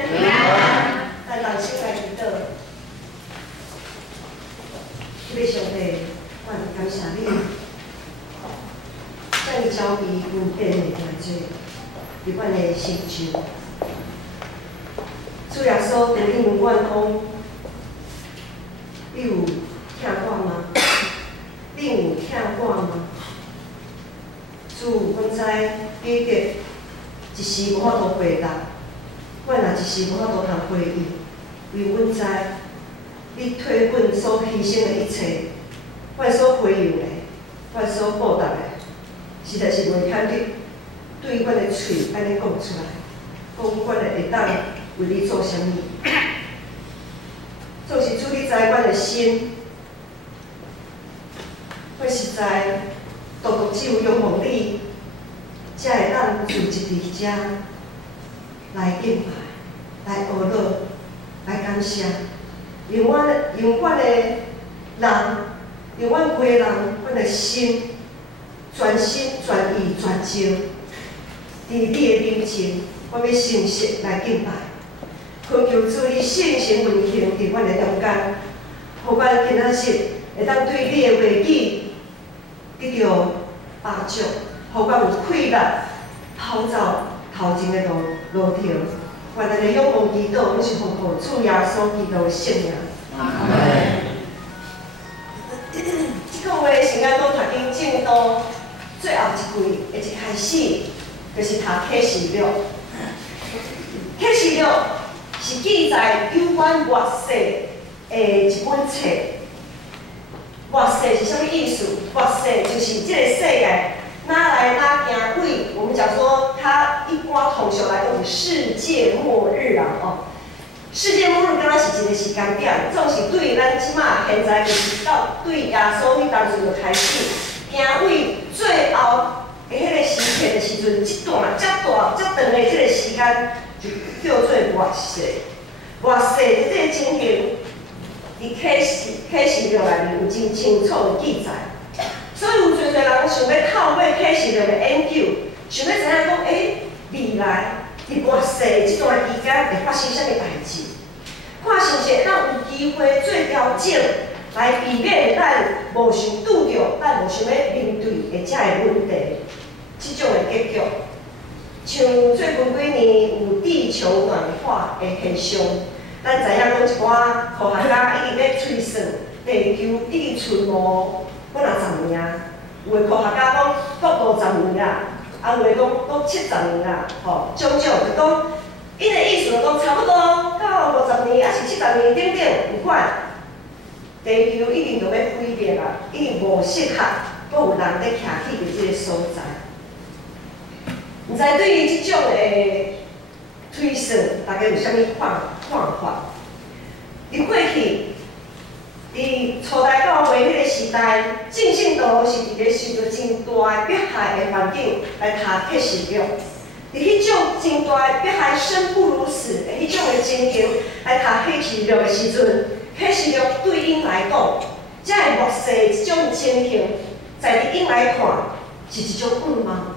平安。咱人生来祈祷，要上帝，我感谢你，将伊交俾恩典的大罪，伫阮的心上。主耶稣，求你问阮讲，你有听我吗？你有听我吗？主，阮知彼得一时无法度回答，我若一时无法度通回应，因为阮知你替阮所牺牲的一切，我所回应的，我所报答的，实在是袂堪你对阮的嘴安尼讲出来，讲阮会当为你做啥物？总是主你知阮的心，我实在独独只有仰望你，才会当聚集伫遮来敬拜、来学乐、来感谢，用阮的人，用阮规人，阮的心，全心全意全情，伫你的面前，我要诚实来敬拜。恳求主你圣神运行伫阮的中间，互阮今仔日会当对你的话语得到帮助，互阮有气力跑走头前的路程。愿咱的仰望祈祷，拢是奉靠主耶稣基督的圣名。阿门。即个话是咱讲读经正道最后一句的一开始，就是读启示录。启示录是记载有关末世的一本册。末世是啥物意思？末世就是这个世界哪来哪行为，我们讲说它一般通俗来讲是世界末日啦哦。世界末日敢若是一个时间点，总是对咱即马现在就是到对耶稣迄当阵就开始，行为最后的迄个时刻的时阵，即段遮大遮长的即个时间，就叫做末世。末世的这个情形，伫启示录内面有真清楚的记载。所以有侪人想要透过启示录的研究，想要知影讲，未来伫末世这段期间会发生啥物代志？看是毋是会当有机会做调整，来避免咱无想拄着，咱无想要面对的遮个问题，即种的结局。像最近几年有地球暖化的现象，咱知影讲一寡科学家已经咧推算，地球已经存无几10年，有的科学家讲到50年啦，啊有的讲到70年啦，吼，种种就讲，因的意思就讲差不多到50年，还是70年等等，有款地球已经就要毁灭啦，已经无适合，阁有人咧徛起伫即个所在。毋知对于即种的推算，大家有啥物看法？伫过去，伫初代教会迄个时代，正信徒是伫咧受着真大迫害的环境来读启示录。伫迄种真大迫害、生不如死的迄种的情形来读启示录的时阵，启示录对因来讲，遮个末世即种情形，在伫因来看是一种噩梦。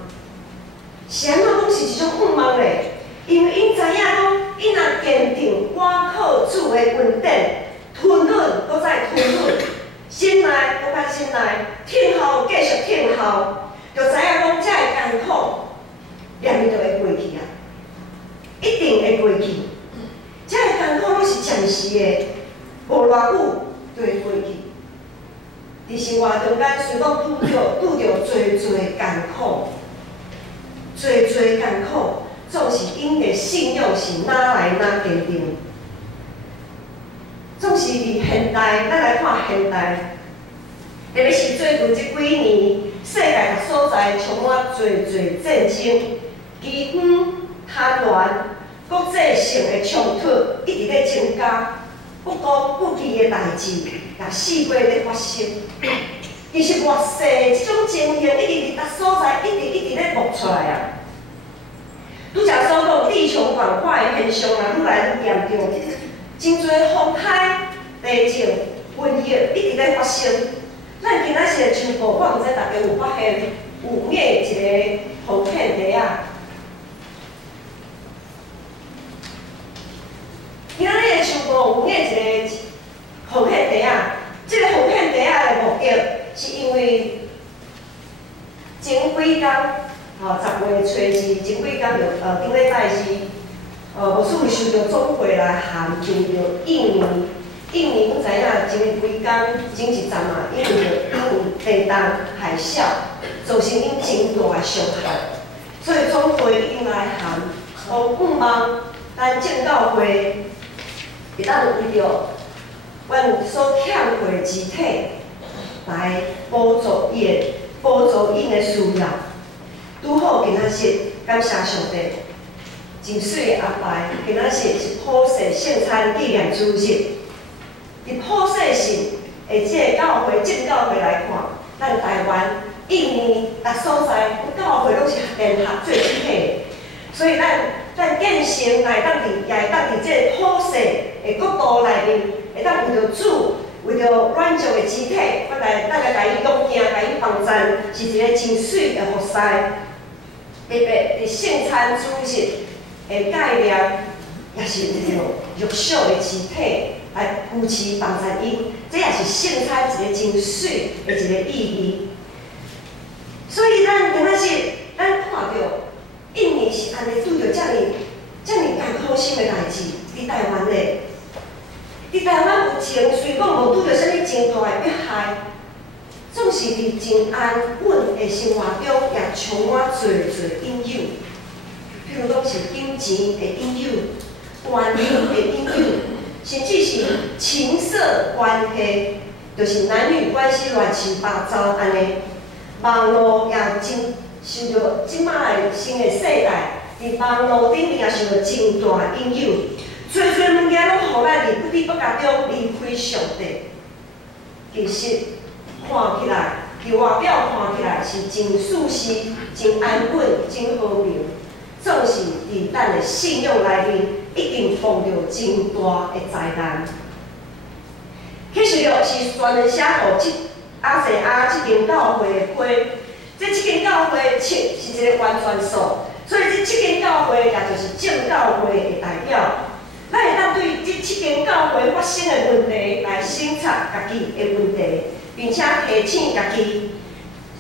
是安怎讲是一种噩梦咧？因为因知影讲，因若坚定我靠主的恩典，吞忍搁再吞忍，忍耐搁较忍耐，听候继续听候，就知影讲遮个艰苦，念伊就会过去啊，一定会过去。遮个艰苦拢是暂时的，无偌久就会过去。伫生活中间，虽讲拄着侪艰苦。侪艰苦，总是因的信仰是哪来哪坚定。总是伫现代，咱来看现代，特别是最近这几年，世界各所在充满侪战争、饥荒、贪婪、国际性的冲突一直咧增加，不公不义的代志也四界咧发生。其实末世这种情形一直伫各所在一直咧冒出来啊！拄则所讲地球暖化的现象啊，愈来愈严重，真侪风灾、地震、瘟疫一直咧发生。咱今仔日的直播，我毋知大家有发现有咩一个图片底啊？ 10月初2前几工顶礼拜是无事受到总会来函就着印尼，阮知影前几工前一站嘛，因为着地动海啸，造成因真大伤害，所以总会已经来函，讲望咱政教会会当为着阮所欠费肢体来补助因的需要。拄好今仔日，感谢上帝，真水的安排。今仔日是普世圣餐纪念主日，伫普世性的即个教会正教会来看，咱台湾、印尼各所在，教会拢是联合做一体的，所以咱建成也会当伫即个普世的角度内面，会当为着主。为着软弱的肢体，我来大家甲伊用行，甲伊帮赞，是一个真水的服侍。特别伫圣餐主日的概念，也是为着弱小的肢体来扶持帮赞因，这也是圣餐一个真水的一个意义。所以咱今仔日，咱看到印尼是安尼拄着遮尔艰苦心的代志，伫台湾咧。伫台湾有情，虽讲无拄着啥物真大的迫害，总是伫真安稳的生活中，也充满侪引诱。譬如讲是金钱的引诱、关系的引诱，甚至是情色关系，就是男女关系乱七八糟安尼。网络也真受到即摆的新的世代，伫网络顶面也受到真大引诱。侪物件拢互咱伫不知不觉中离开上帝。其实看起来，伫外表看起来是真舒适、真安稳、真和平，总是伫咱的信仰内面一定碰到真大的灾难。启示录是专门写互亚细亚即间教会的批，即间教会是一个原传所，所以即间教会也就是正教会的代表。咱会当对即间教会发生的问题来审查家己的问题，并且提醒家己。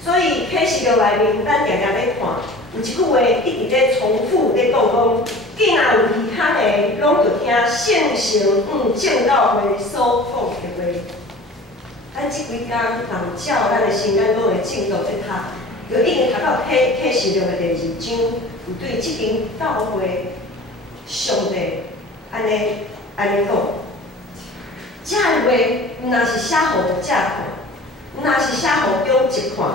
所以启示录内面，咱常常咧看，有一句话一直咧重复咧讲讲，既然有其他的，拢着听圣神正教会所讲的话。咱即几工人照咱的心眼讲的进度咧读，就已经读到启示录的第2章，有对即间教会上帝。安尼讲，这话毋若是写互读者看，毋若是写互中职看，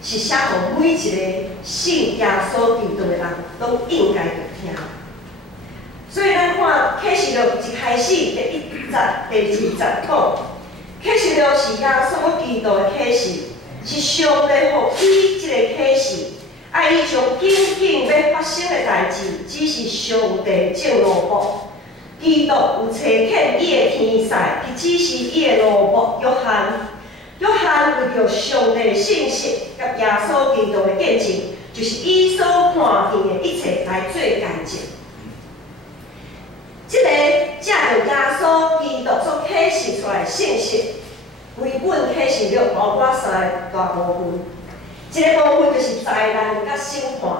是写互每一个信耶稣基督的人，拢应该着听。所以咱看启示录一开始第1节、第2节讲，启示录是耶稣基督的启示，是上帝予伊即个启示，伊将紧要发生的代志，只是上帝正路幕。基督有差遣伊的天使，去指示伊的奴仆约翰。约翰为着上帝的信息甲耶稣基督的见证，就是伊所看见的一切来做见证。这个借着耶稣基督所启示出来的信息，规本启示录包括3个大部分。一个部分就是灾难甲审判，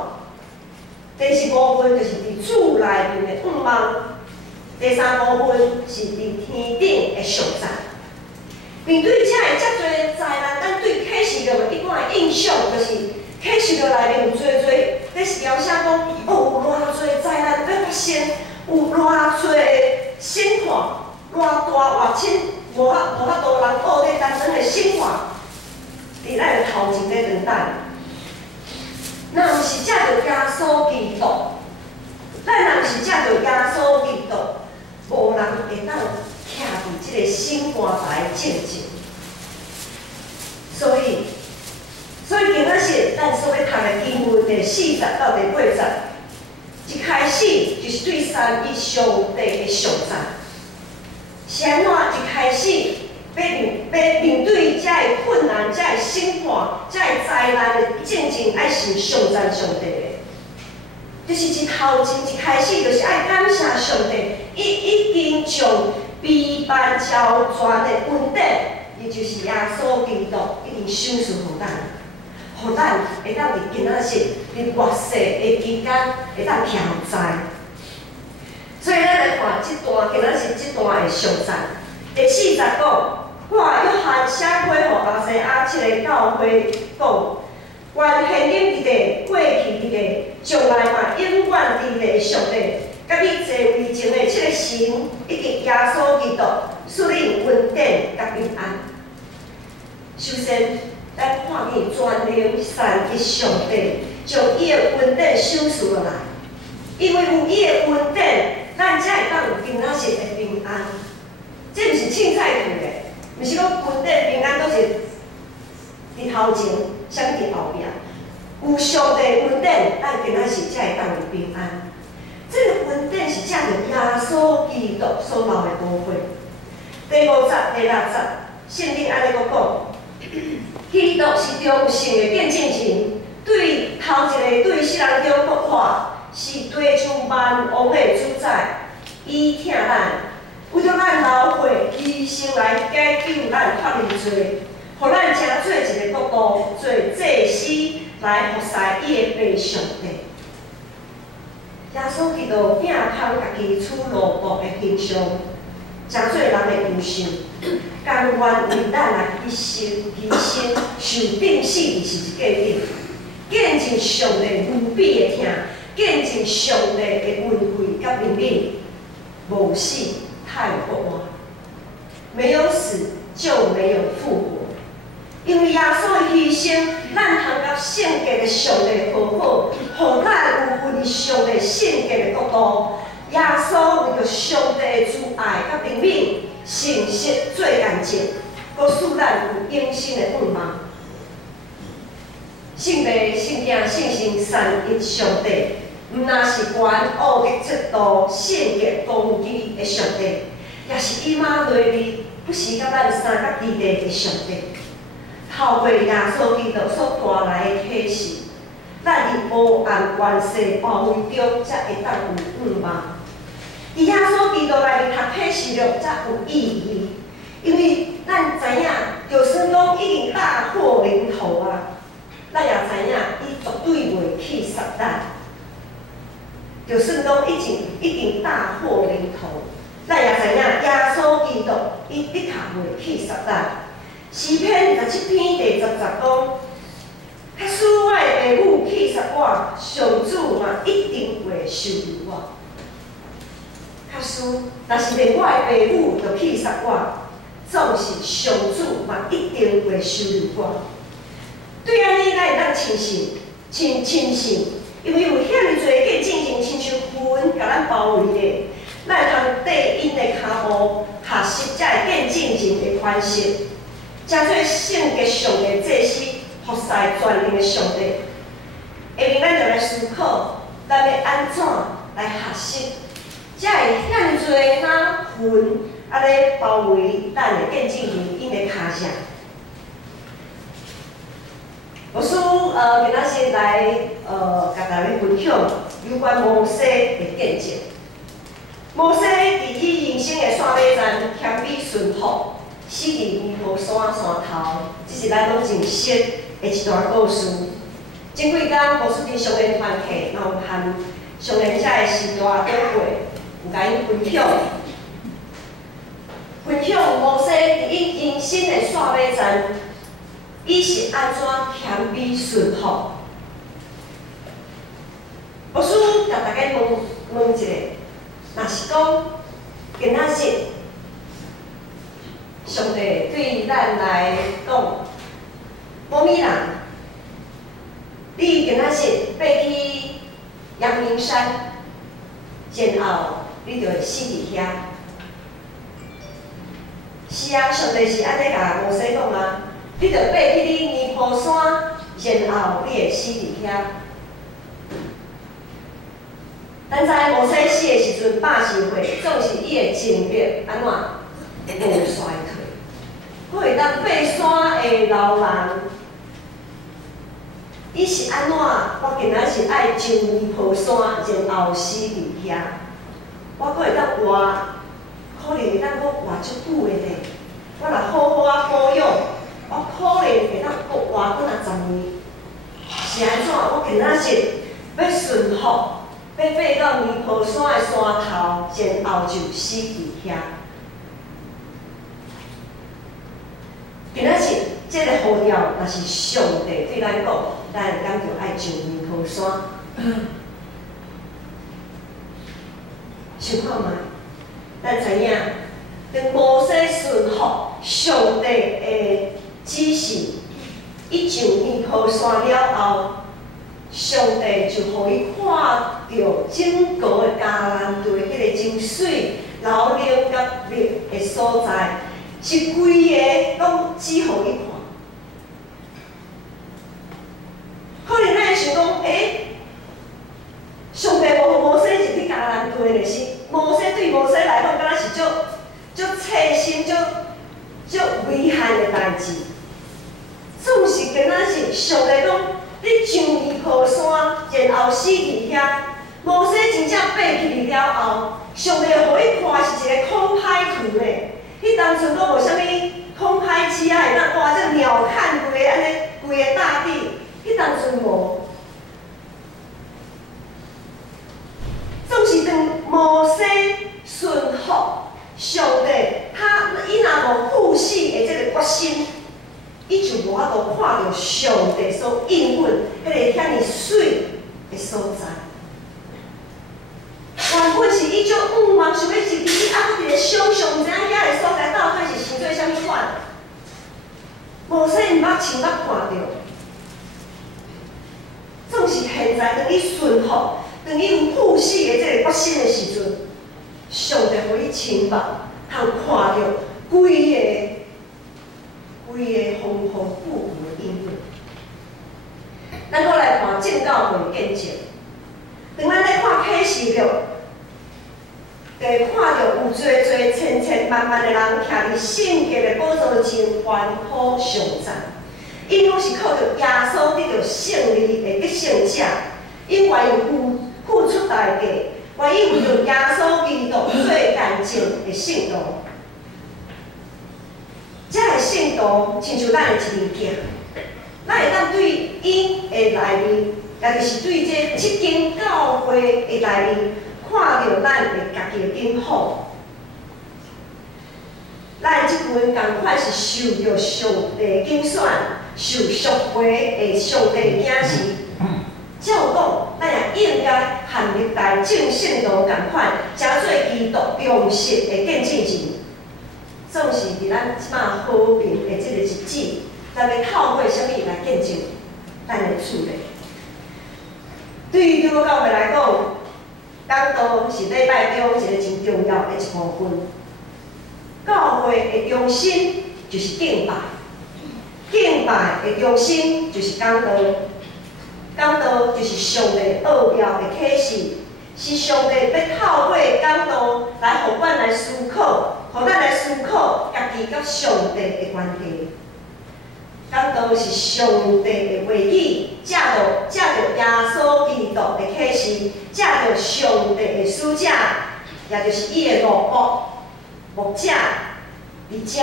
第2部分就是伫主内面的盼望。第3部分是伫天顶的上站。面对遮个遮多灾难，咱对启示录的一般的印象就是，启示录内面有侪咧是描写讲，有偌侪灾难要发生，有偌侪审判，偌大偌深，无法度人学咧单纯的审判，伫咱的头前咧等待。若毋是借着耶稣基督，咱若毋是借着耶稣基督。无人会当徛伫即个审判台见证，所以今仔日咱所要读的经文第4节到第8节，一开始就是对三一上帝的上赞。是安怎一开始要面对遮个困难、遮个审判、遮个灾难的见证，爱是上赞上帝的。就是一头前一开始，就是爱感谢上帝，伊已经将悲万超全的恩典，伊就是耶稣基督，已经赏赐互咱，互咱会当伫今仔日伫热世的期间会当徛在。所以咱来看即段今仔日即段的上赞，第40讲。 我约翰写批互亚细亚7个教会讲，愿现今伫过去伫将来嘛，永远伫上帝，甲你坐位前的7个神，以及耶稣基督，赐你稳定甲平安。首先，咱看见全能善的上帝，将伊的稳定赏赐落来，因为有伊的稳定，咱才会当有今仔日的平安。这毋是凊彩去的。 毋是讲稳定平安，都是伫头前，啥物伫后壁。有上帝稳定，咱今仔日才会当有平安。这个稳定是借着耶稣基督所流的宝血。第5节、第6节，圣经安尼讲讲，基督是中性的见证人，对头一个对世人中国话，是地上万王的主宰，伊听咱。 为着咱流血牺牲来解救咱脱离罪，互咱成做一个国度，做祭司来服侍伊的爸上帝。耶稣基督摒空家己处奴仆的形象，成做人的形象，甘愿为咱来牺牲，受钉死是一个顶，见证上帝无比的疼，见证上帝的恩惠甲怜悯，无死。 太过活，没有死就没有复活。因为耶稣的牺牲，咱通甲圣洁的上帝和好，互咱有份上帝圣洁的国度。耶稣为着上帝的慈爱甲怜悯，诚实做干净，搁使咱有永生的盼望。圣父、圣子、圣神三一上帝。 毋那是关恶的制度、圣洁公义的上帝，也是以马内利不是甲咱三甲二地的上帝。透过耶稣基督所带来的启示，咱伫无限权势包围中，才会当有盼望。伫耶稣基督内面读启示录才有意义，因为咱知影，就算讲已经大祸临头啊，咱也知影伊绝对袂去杀咱。 就算讲已经大祸临头，咱也知影耶稣基督伊的确袂去杀咱。诗篇27篇第10节讲：，假使我的爸母去杀我，上主嘛一定会收留我。假使若是连我的爸母都去杀我，总是上主嘛一定会收留我。对安尼，咱会当亲信，亲信。 因为有遐尼侪个进行亲像云，甲咱包围咧，咱会通缀因的骹步，学习才会见证人的款式，才做圣洁上的祭司，服侍全能的上帝。下面咱就来思考，咱要安怎来学习，才会遐尼侪云安尼包围咱的见证人因的骹上。 老师，今仔日来甲大家分享有关摩西的见证。摩西伫伊人生的线尾站谦卑顺服，死伫尼泊山山头，这是咱拢认识的一段故事。前几天牧师伫上联团契，然后和上联遮的师大长辈有甲因分享摩西伫伊人生的线尾站。 伊是安怎谦卑顺服？牧师甲大家问一下，若是讲今仔日上帝对咱来讲，某米人，你今仔日爬去阳明山，然后你就会死伫遐。是啊，上帝是安尼甲摩西讲啊。 你着爬去你尼泊山，然后你会死伫遐。咱知摩西死的时阵80岁，总是伊的精力安怎无衰退。我会当爬山的老人，伊是安怎？我今仔是爱上尼泊山，然后死伫遐。我阁会当活，可能会当阁活足久的呢。我若好好啊保养。 我可能会当阁活过10年，是安怎？我今仔日要顺服，要爬到尼泊山的山头，然后就死伫遐。今仔日这个呼召，若是上帝对咱讲，咱敢就爱上尼泊山。想看觅，咱知影，当摩西顺服上帝的指示，伊上尼泊山了后，上帝就互伊看到整个的迦南地迄个真水、流灵甲绿的所在，是规个拢指互伊看。可能咱会想讲，上帝无互摩西入去迦南地的是摩西对摩西来讲，敢若是足切心、足危险的代志。总是今仔日上帝讲，你上尼泊山，然后死伫遐。摩西真正爬去了后，上帝互伊看是一个空拍图的。迄当阵都无啥物空拍机啊，会当挂这鸟瞰规安尼规个大地，迄当阵无。总是当摩西顺服上帝，伊若无护死的这个决心，伊就无法度看到上帝所应允迄个遐尼水的所在。原本是伊足仰望，想要入去，伊还佫伫咧想象，毋知影遐个所在到底是生做啥物款。摩西毋捌亲捌看到，总是现在当伊顺服，当伊有护死的这个决心的时阵，上帝互伊亲目，通看到规个丰丰富富的应允。咱搁来看正教会见证，当咱咧看启示录，就会看到有千万的人徛伫圣洁的宝座前欢呼上赞，因拢是靠着耶稣得到胜利的得胜者，因愿意付出代价，愿意为着耶稣基督做干净的圣徒。这个圣徒亲像咱的一面镜，咱会当对因的内面，也就是对这7间教会的内面，看到咱的家己的顶好。咱即群共款是受着上帝拣选、受赎回的上帝的囝是，照讲，咱也应该和历代正圣徒共款，诚做基督忠实的见证人。总是伫咱即马和平的即个日子，咱要透过啥物来见证咱的主呢？对于基督教会来讲，讲道是礼拜中一个真重要的一部分。教会的中心就是敬拜，敬拜的中心就是讲道，讲道就是上帝奥妙的启示，是上帝要透过讲道来互阮来思考。互咱来思考家己甲上帝的关系。讲道是上帝的话语，借着耶稣基督的启示，借着上帝的使者，也就是伊的牧者，伫遮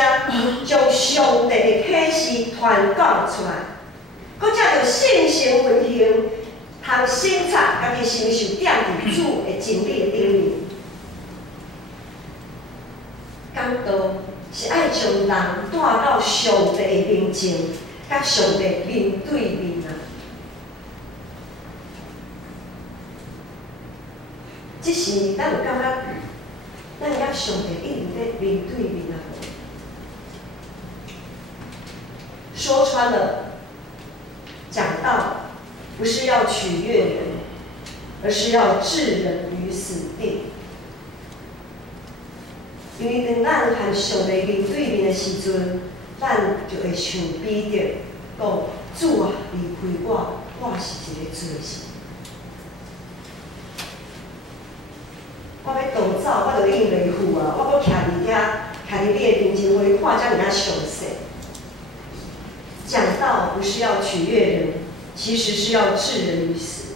将上帝的启示传讲出来。搁借着圣神运行，通审查家己是毋是有踮伫主的真理的顶面。讲道是爱将人带到上帝的面前，甲上帝面对面啊！即是咱有感觉，咱甲上帝一直在面对面啊！说穿了，讲道不是要取悦人，而是要置人于死地。因为当咱和上帝面对面的时阵，咱就会想比着讲：主啊，离开我，我是一个罪人。我要逃走，我就应袂赴啊！我搁徛伫遐，徛伫你的面前，互你看遮尔啊详细。讲道不是要取悦人，其实是要置人于死。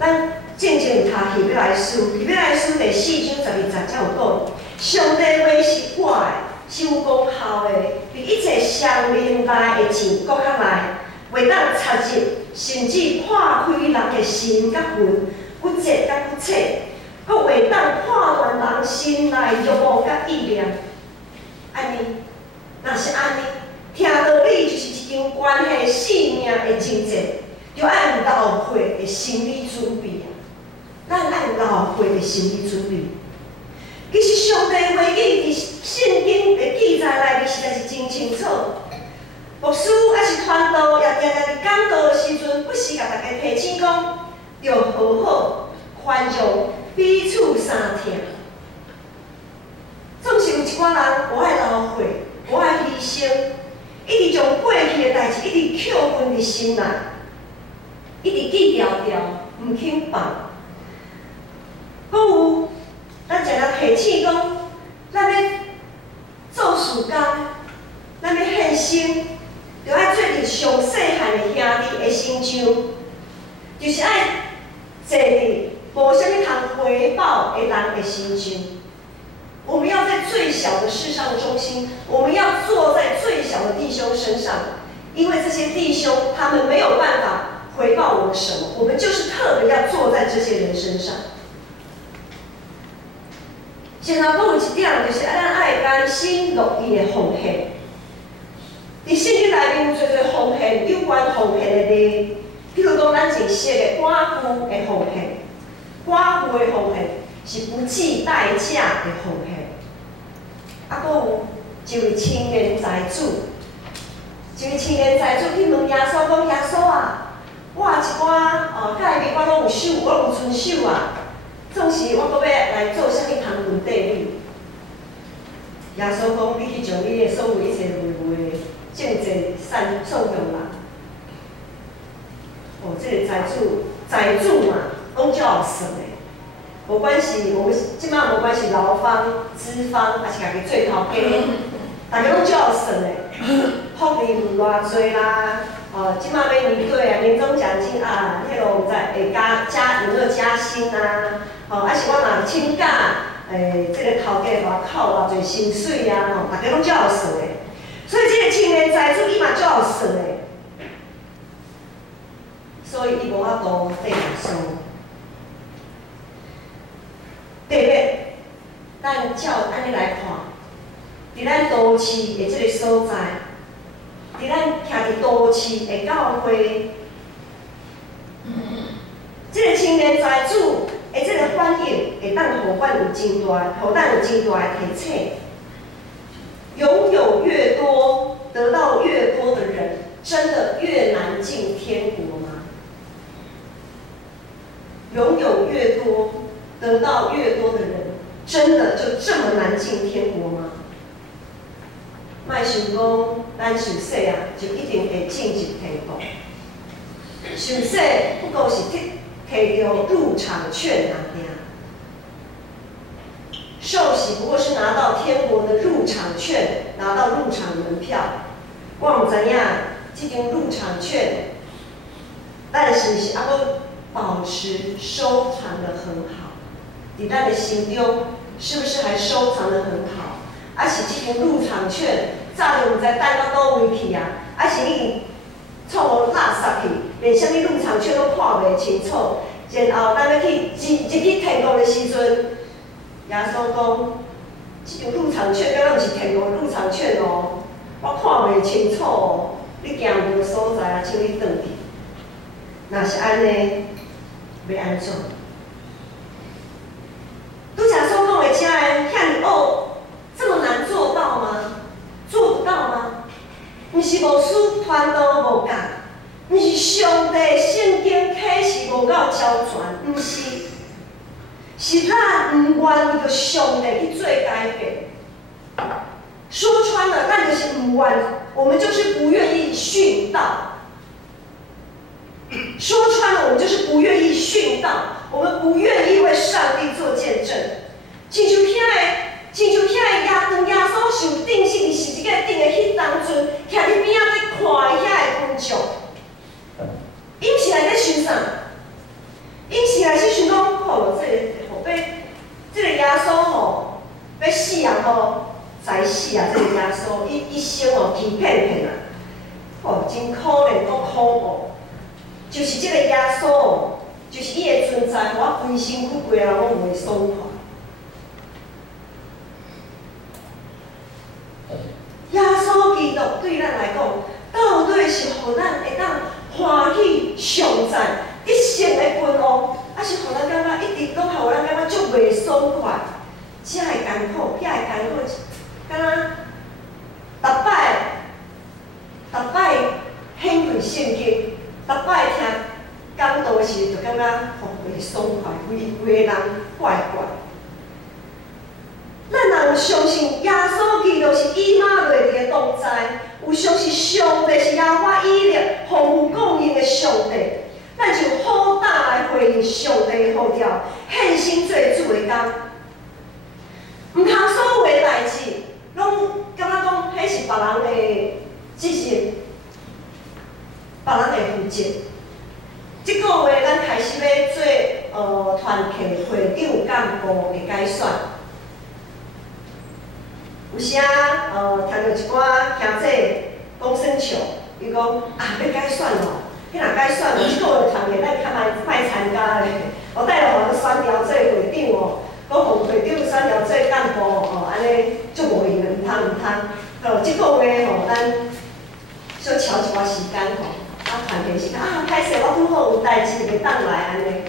咱正有读希伯来书，希伯来书第4章12节才有讲。上帝话是活的，是有功效的，比一切上面来的钱搁较来，袂当插入甚至破开人的心甲魂、骨节甲骨髓，阁会当破乱人心内欲望甲意念。安尼，若是安尼，听道理就是一场关系性命的征战，就爱有流血的心理准备啊！咱爱有流血的心理准备。其实上帝话语伫圣经的记载内面实在是真清楚。牧师还是传道，也定定伫讲道的时阵，不时甲大家提醒讲，要好好宽容，彼此相听。总是有一寡人无爱流血，无爱牺牲，一直将过去的代志一直扣分伫心内，一直记牢牢，毋肯放。搁有，咱常常提醒讲，咱要做事工，咱要献身，就爱做伫上细汉的兄弟的身上，就是爱坐伫无啥物通回报的人的身上。我们要在最小的事上忠心，我们要坐在最小的弟兄身上，因为这些弟兄他们没有办法回报我们什么，我们就是特别要坐在这些人身上。然后佫有一点，就是咱爱甘心乐意的奉献。伫圣经内面有侪奉献有关奉献的例，譬如讲咱真熟的寡妇的奉献，寡妇的奉献是不计代价的奉献。啊，佫有一位青年财主，一位青年财主去问耶稣讲：耶稣啊，我一寡假日我拢有守，我拢有遵守啊。总是我阁要来做啥物通分地理？耶稣讲：你去将你的所有一切累累正济送向人。哦，这个财主嘛，拢足有算的。无管是我们即摆无管是劳方、资方，还是家己做头家，大家拢足有算的。福利有偌济啦？即摆要年底啊，年终奖金啊，迄落有会有没有加薪啊？还是我若请假，这个头家偌扣偌济薪水啊？大家拢足有算的。所以这个青年财主伊嘛足有算的，所以伊无法度对耶稣。特别，咱照安尼来看，伫咱都市的这个所在，伫咱徛伫都市的教会，这个青年财主的这个反应，会当互咱有真大的提醒。拥有越多，得到越多的人，真的越难进天国吗？拥有越多，得到越多的人，真的就这么难进天国吗？莫想讲咱受洗啊，就一定会进入天国。受洗不过是摕到入场券而已。受洗不过是拿到天国的入场券，拿到入场门票。我唔知影这张入场券，但是是还阁保持收藏得很好，伫咱的心中是不是还收藏得很好？还是这张入场券早就唔知等到倒位去啊？还是你创互垃圾去，连啥物入场券都看袂清楚，然后咱要去入去天国的时阵。耶稣讲，这张入场券敢若毋是天国入场券哦，我看袂清楚哦。你行唔到所在啊，请你转去。若是安尼，要安怎？拄则所讲的遮个遐尔恶，这么难做到吗？做不到吗？毋是牧师传道无教，毋是上帝圣经启示无够周全，毋是。是咱唔愿意着上帝去做改变，说穿了，咱就是唔愿，我们就是不愿意殉道。说穿了，我们就是不愿意殉道，我们不愿意为上帝做见证。亲像遐个耶稣受定是伫十字架顶的迄当阵，徛伫边仔咧看遐个群众，伊毋是来咧想啥？伊是来去想讲，哦，这个耶稣吼，要死啊吼，才死啊！这个耶稣，伊生吼欺骗啊，哦，真可怜，够可恶。就是这个耶稣，就是伊的存在，我规身躯规个人拢袂爽快。耶稣基督对咱来讲，到底是互咱会当欢喜上赞一生的君王，还是互咱感觉一直拢互咱感觉足袂爽快？遮会艰苦，遐会艰苦，敢若逐摆显开圣经，逐摆听讲道的时，就感觉互袂爽快，规个人怪怪。咱若有相信耶稣基督是以马内利的同在，有相信上帝是耶和华以勒丰富供应的上帝，咱就好胆来回应上帝的呼召，献身做主的工。毋通所有的代志，拢感觉讲迄是别人的责任，别人的负责。即个月咱开始要做团契会长干部的改选。有时听到一寡兄弟讲算笑，伊讲要改选咯，迄若改选，即个团契咱较莫参加咧。我带了互咱选调做会长哦，讲互会长选调做干部哦，安尼足无用的，毋通。即个月咱小瞧一寡时间吼，团契时间歹势，我拄好有代志袂当来安尼。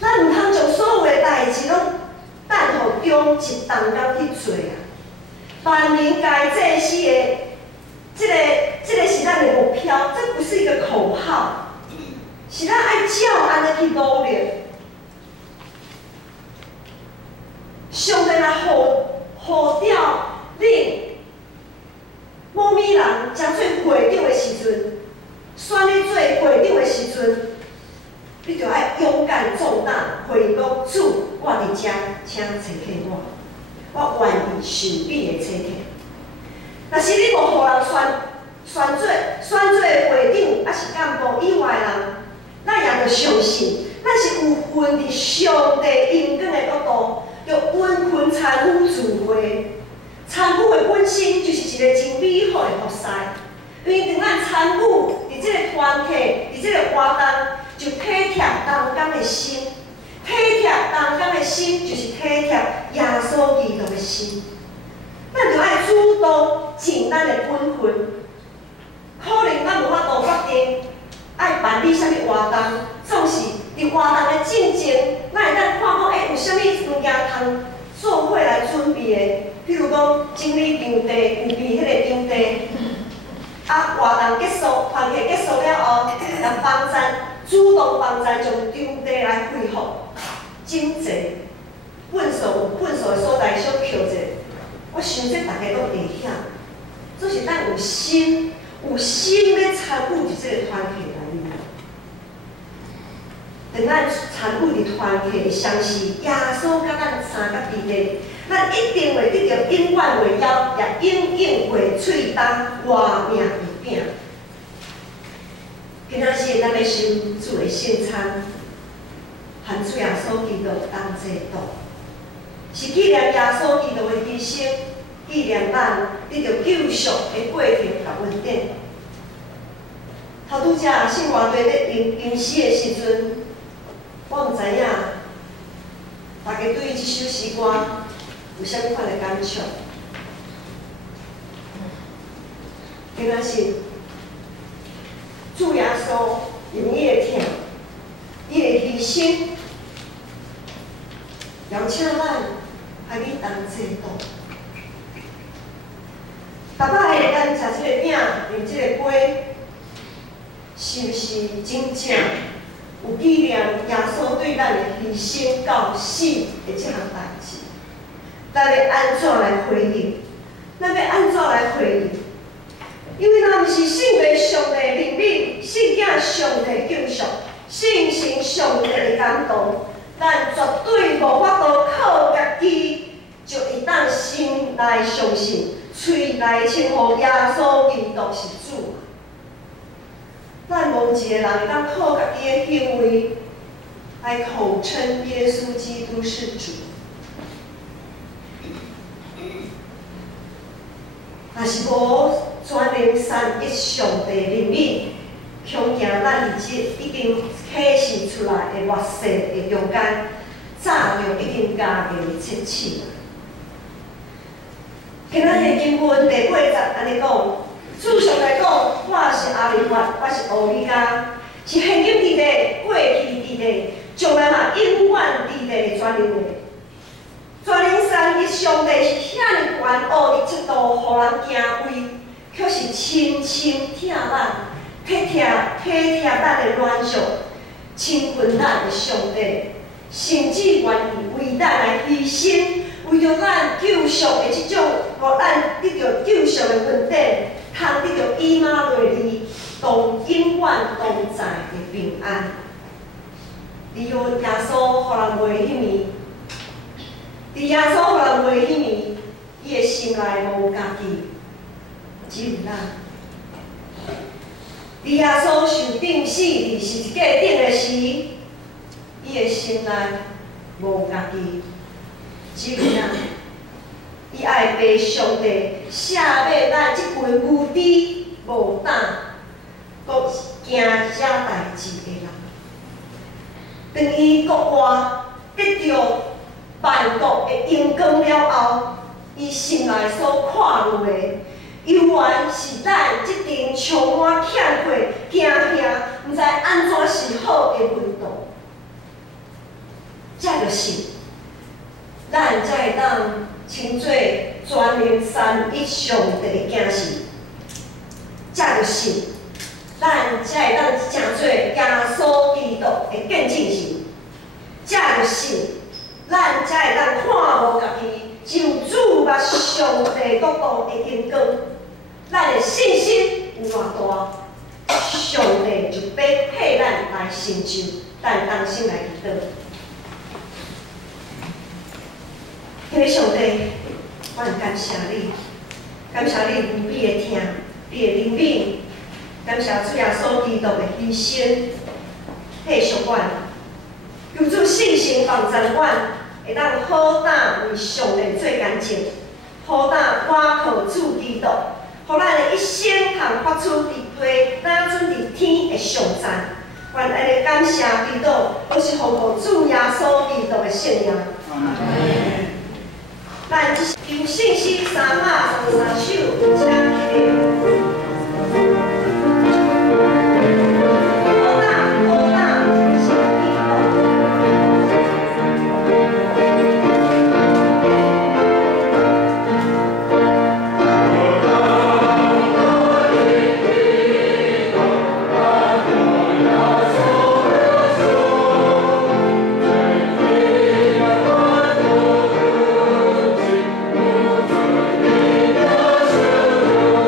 咱毋通将所有的代志拢等互中一重工去做啊！万民该祭司的，这个是咱的目标，这不是一个口号，是咱爱照安尼去努力。上帝来呼召恁某米人将做会长的时阵，选你做会长的时阵，你就爱勇敢壮胆，回应讲主。我伫遮，请找起我愿意受你的找起。若是你无互人选做会长，还是干部以外的人，咱也着相信，咱是有份伫上帝恩典的角度，着温馨参与聚会。参与的本身就是一个真美好的服侍，因为当咱参与伫即个团契，伫即个活动，就体贴同工的心。体贴同工的心，就是体贴耶稣基督的心。咱就爱主动尽咱的本分。可能咱无法度决定爱办理啥物活动，总是伫活动的进前，咱会当看讲，有啥物物件通做伙来准备的。譬如讲，整理场地，预备迄个场地。活动结束，团契结束了后，来帮赞，主动帮赞，将场地来恢复。整齐，粪扫的所在小扣者，我想这大家都会晓。这是咱有心咧参与伫这个团契内面。当咱参与伫团契，相信耶稣甲咱三甲伫咧，咱一定会得到永远袂夭，也永永会喙重活命的饼。今仔日咱要受主的圣餐。含主耶稣基督同齐度，是纪念耶稣基督的牺牲，纪念咱得到救赎的过程甲恩典。头拄则圣外地咧吟诗的时阵，我毋知影大家对即首诗歌有啥物款的感触？应该是主耶稣用伊的疼。伊的牺牲，邀请咱和你同齐度。逐摆咱食即个饼，用即个杯，是毋是真正有纪念耶稣对咱的牺牲到死的即项代志？咱要安怎来回应？咱要安怎来回应？因为咱毋是信赖上帝的能力，信仰上帝救赎。信心上帝的感动，咱绝对无法度靠家己就会当心内相信，嘴内称呼耶稣基督是主。咱无一个人会当靠家己的行为来口称耶稣基督是主。若是无全能三一上帝灵力，恐惊咱已经启示出来的热势的中间，早就已经加入切切。今仔日经文第8节安尼讲，主上来讲，我是阿里法，我是乌里加，是现今伫地、过去伫地，将来嘛永远伫地的全能的。全能三一上帝是遐尼悬乌的尺度，互人敬畏，却是深深疼咱、体贴咱的软弱，亲近咱的上帝，甚至愿意为咱来牺牲。为着咱救赎的即种，互咱得到救赎的恩典，通得到以马内利，永远同在的平安。利用耶稣，互人袂迄面，伫耶稣互人袂迄面，伊的心内无家己，只有咱。伫耶稣受钉死伫十字架顶的时，伊的心内无家己。只有咱，伊爱被上帝写码咱即群无知、无胆、搁惊遮代志的人。当伊国外得到万国的荣光了后，伊心内所看入的，犹原是咱即阵充满欠缺、惊吓，毋知安怎是好的运动。这就是咱才会当称做全能三一上帝的惊喜，这就是咱才会当称做耶稣基督的见证神，这就是咱才会当看无家己，只有主捌上帝国度的荣光。咱的信心有偌大，上帝就要替咱来成就，咱当心来祈祷。迄位上帝，我感谢你，感谢你无比的疼，你的怜悯，感谢主耶稣基督的牺牲，替赎阮，求主信心帮助阮，会当好胆为上帝做见证，好胆倚靠主基督，互咱的一生通发出伫批打准伫天的上赞。愿安尼感谢基督，都是奉靠主耶稣基督的圣名。咱用信息333首，请起立。Oh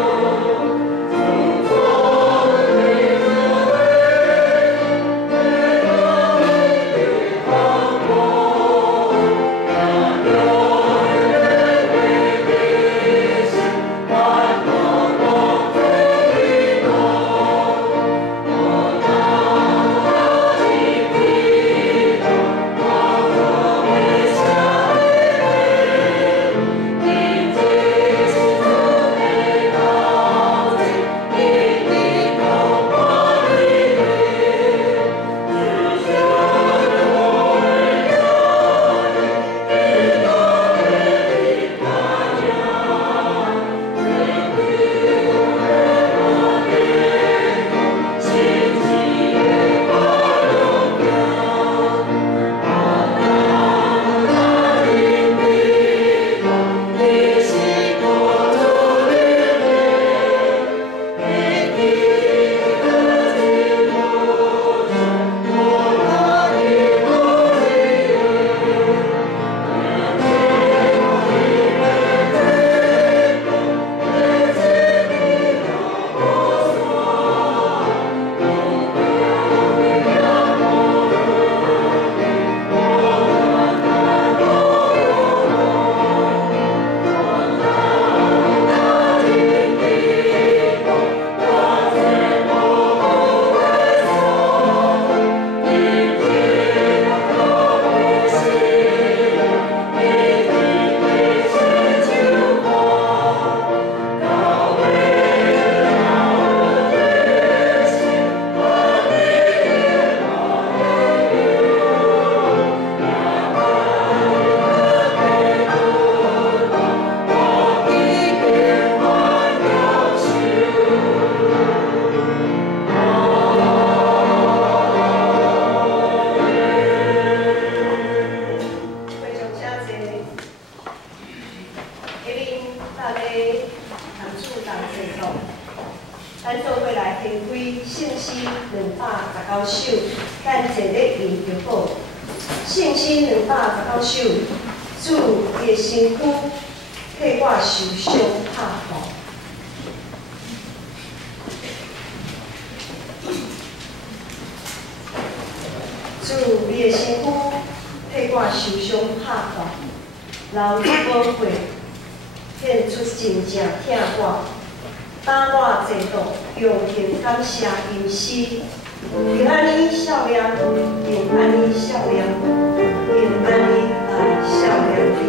首，咱坐咧念就好。圣诗219首，主伊的身躯替我受伤拍破。主伊的身躯替我受伤拍破，流入宝血，献出真正疼我。打我坐倒，用尽感谢吟诗，用安尼笑脸，用安尼笑脸，用安尼来笑脸你。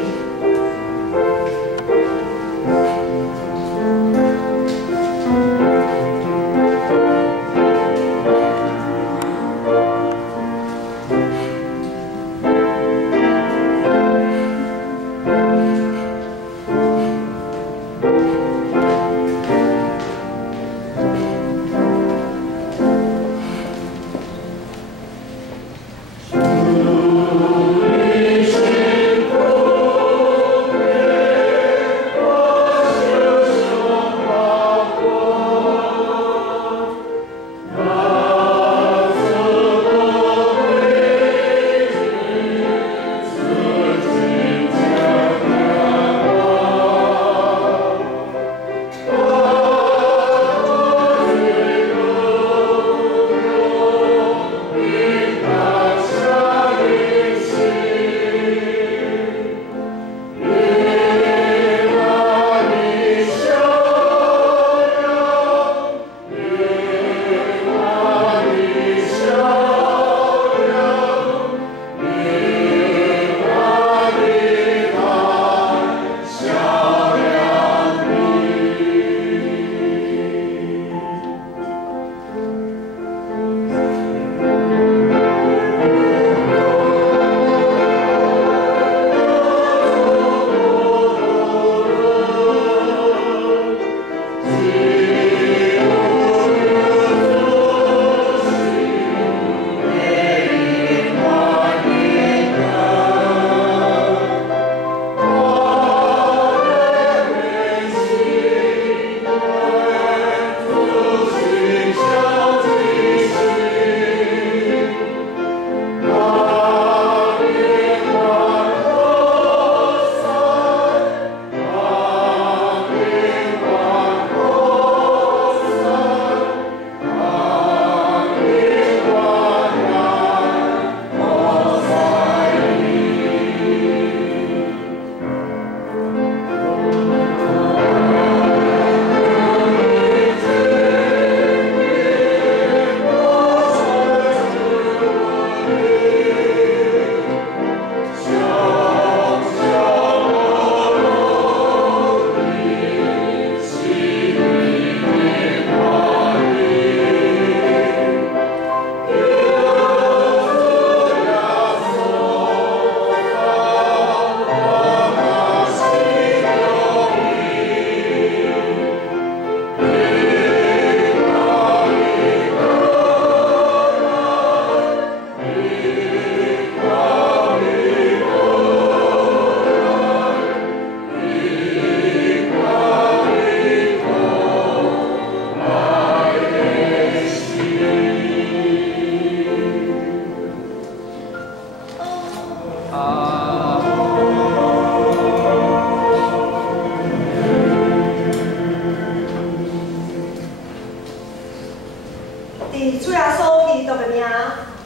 伫主耶稣基督的名，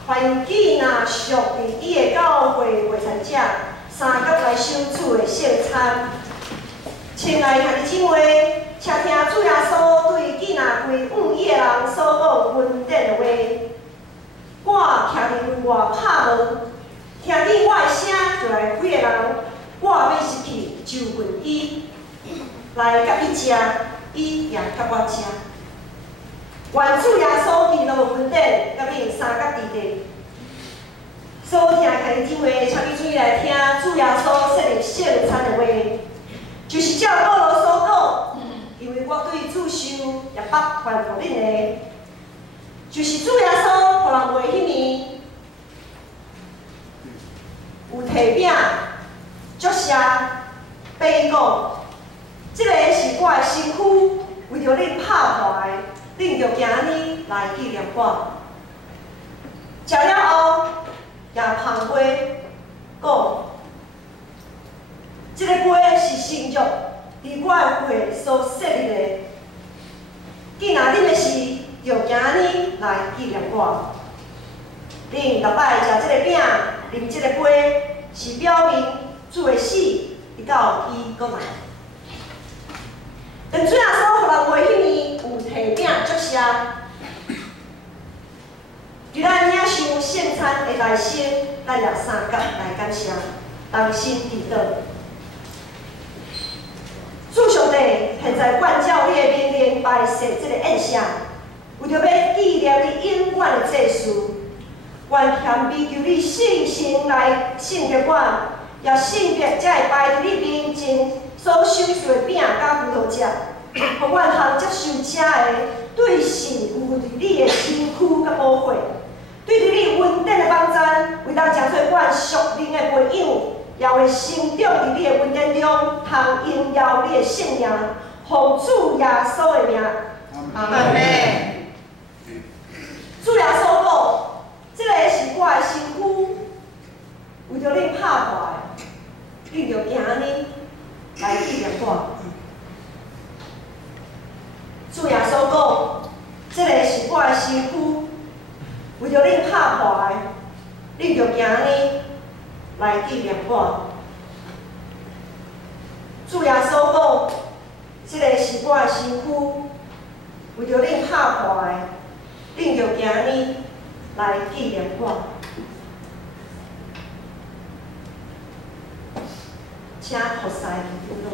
凡囡仔属伫伊的教会为产者，三角来守主的圣餐。亲爱兄弟姊妹，请听主耶稣对囡仔规五亿的人所讲恩典的话。我徛伫门外拍门，听见我的声就来开的人，我要入去就问伊，来甲伊食，伊也甲我食。愿主耶稣基督的恩典甲恁三角伫地。所听兄弟姊妹，请你注意来听主耶稣设立圣餐的话，就是照保罗所讲，因为我对主受也捌还互恁的，就是主耶稣互人话迄年有提饼、祝谢、杯讲，这个是我的身躯，为着恁拍破的。恁着行呢来纪念我。也旁话讲，即个话是神族伫我的会所设立的。既然恁的事，就今日来纪念我。恁逐摆食即个饼，啉即个杯，是表明主的死，直到伊过来。但主耶稣互人话迄年有提饼祝谢，伫咱领受圣餐的内心，咱也三角来感谢，同心祈祷。主上帝现在管教你的命令摆设即个宴席，为着要纪念你永远的祭事，愿谦卑求你信心来信给我，也信别才会摆伫你面前所收受的饼甲葡萄汁，互阮通接受这个对神有伫你的身躯甲保护，对伫你恩典的帮赞，为当食做阮属灵的培养。也会成长伫你的恩典中，通荣耀你的圣名，奉主耶稣的名。阿门。主耶稣讲，这个是我的身躯，为着恁拍破的，恁着今日来纪念我。主耶稣讲，这个是我的身躯，为着恁拍破的，恁着今日来纪念我。主耶稣讲，这个是我的身躯，为着恁拍破的，恁着今日来纪念我。请服侍祈祷。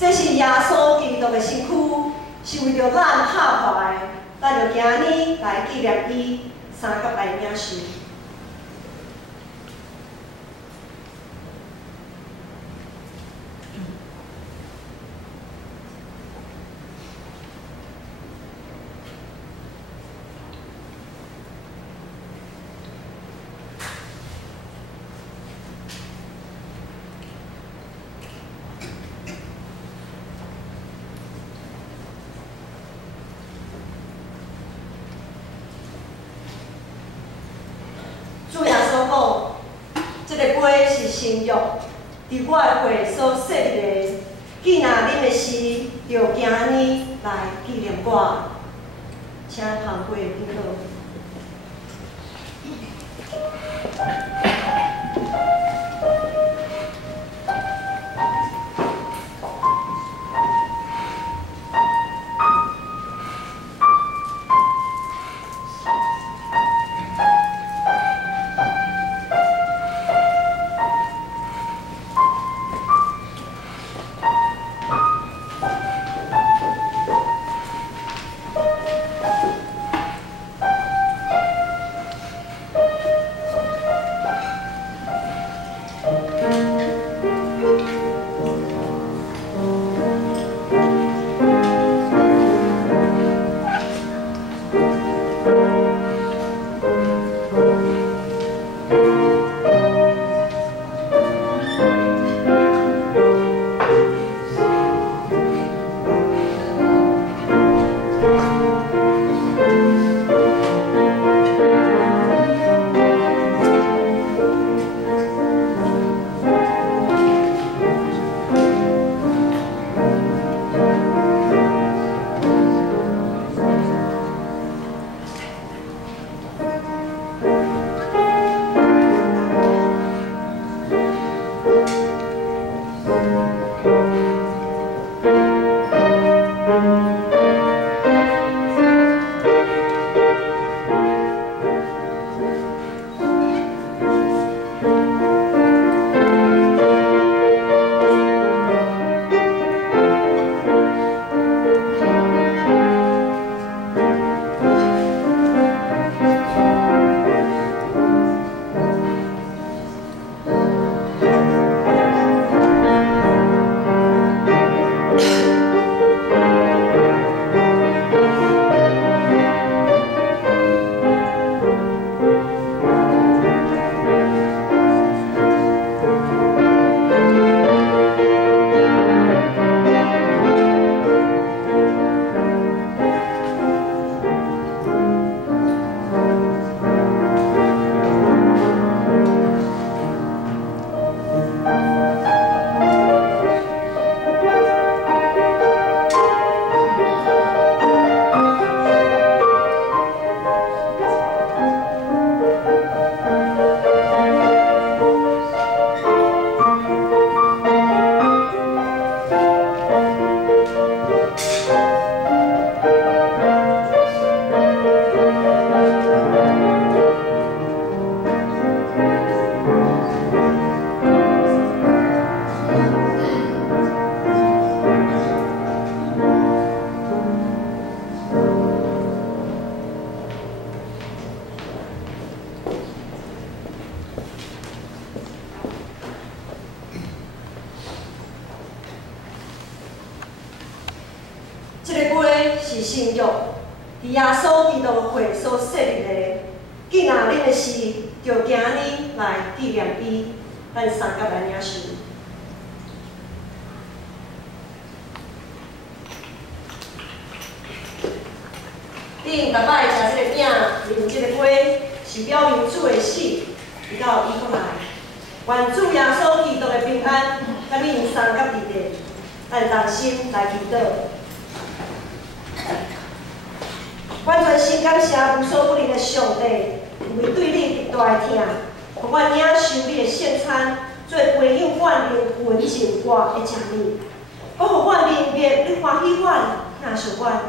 这是耶稣基督的身躯，是为着咱拍破的，咱就今日来纪念伊，三角来领受。信约，伫我的会所设立的。既然恁的事，就今日来纪念我，请堂会领导。 是信约，伫耶稣基督会所设立的。既然恁的事，就今日来纪念伊，咱三甲来领受。恁逐摆食这个饼，啉这个杯，是表明主的死，直到伊过来。愿主耶稣基督的平安，甲恁三甲伫地，咱同心来祈祷。 阮全心感谢无所不能的上帝，因为对你大的疼，互阮领受你的圣餐，做培养阮灵魂净化的食物，搁互阮明白你欢喜阮、疼惜阮，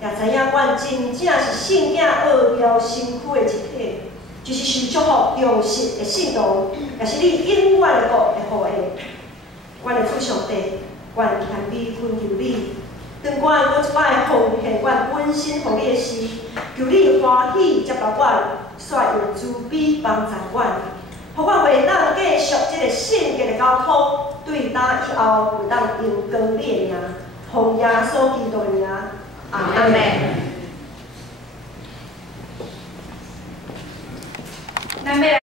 也知影阮真正是圣囝奥妙身躯的一体，就是受祝福忠实的信徒，也是你永远的护卫。阮的主上帝，愿谦卑恳求你。 当阮搁一摆奉献阮本身互你的时，求你欢喜接纳阮，率用慈悲帮助阮，互阮会当继续这个圣洁的交托，对打以后会当荣光你的名，奉耶稣基督的名，阿门。咱要。